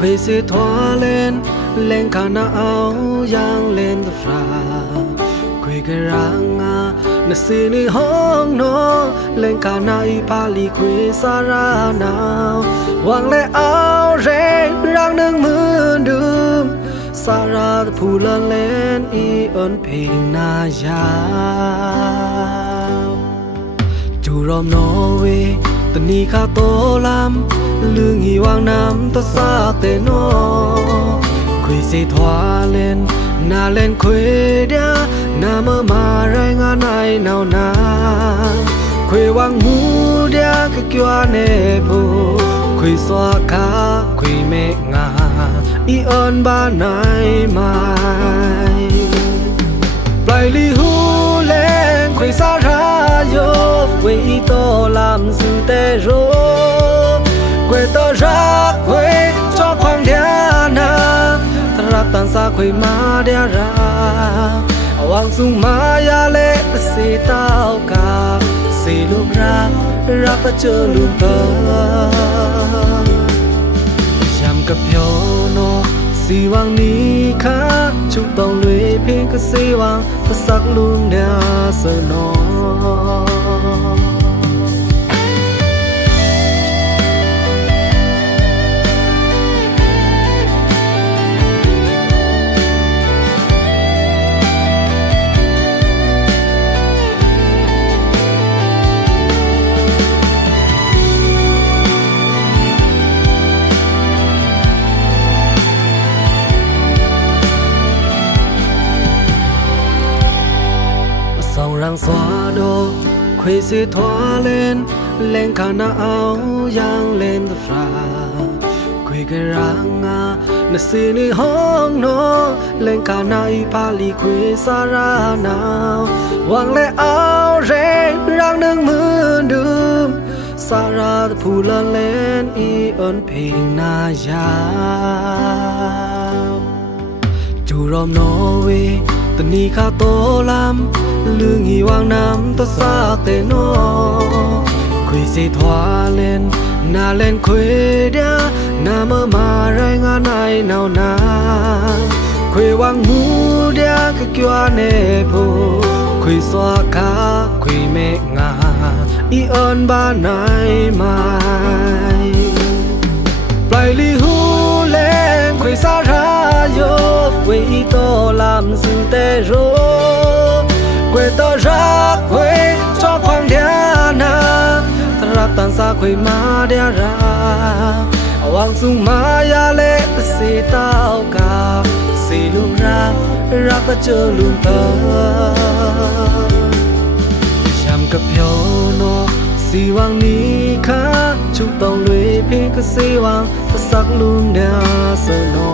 Quê sẽ thoa lên khả na áo yang lên the fra Quê cái răng na xin đi hong nó lên khả na y pali quê sa ra nào Hoàng lệ áo rê răng nâng mưa đơm sa ra phù lên y ơn phình na ya Chú ròm nó về tình ni khá tô lắm lương hi hoàng nam ta xa tê nó Quê sẽ thoa lên quê đia na mơ mà rai ngã này nào na Quê hoàng mu đia cái kia nè bồ Quê xoa cá quê mẹ ngà y ơn ba này mai Play li hu lên quê xa ra yo Quê y to làm sự tê rô Quê tơ rác quê cho khoang đĩa na Rác tàn xa quê ma đĩa ra Hoàng dung ma ya lệ xì tao cả Xì lúc rác ta chơ luôn tơ Chàm cặp yo no xì hoàng ni khá Chúc tông lùi phiên cơ xì hoàng ta sắc luôn đĩa sơ nó Răng xóa đô Quê sẽ thoa lên khả na áo yang lên the fra Quê cái răng na xin đi hong nó lên khả na y pali quê sa ra nào Hoàng lệ áo rê răng nâng mưa đơm sa ra phù lên y ơn phình na ya Chú ròm nó về tình ni khá tô lắm lương hi hoàng nam ta xa tê nó Quê sẽ thoa lên quê đia na mơ mà rai ngã này nào na Quê hoàng mu đia cái kia nè bồ Quê xoa cá quê mẹ ngà y ơn ba này mai Play li hu lên quê xa ra yo Quê y to làm sự tê rô Quê tơ rác quê cho khoang đĩa na Rác tàn xa quê ma đĩa ra Hoàng dung ma ya lệ xì tao cả Xì lúc rác ta chơ luôn tơ Chàm cặp yo no xì hoàng ni khá Chúc tông lùi phiên cơ xì hoàng ta sắc luôn đĩa sơ nó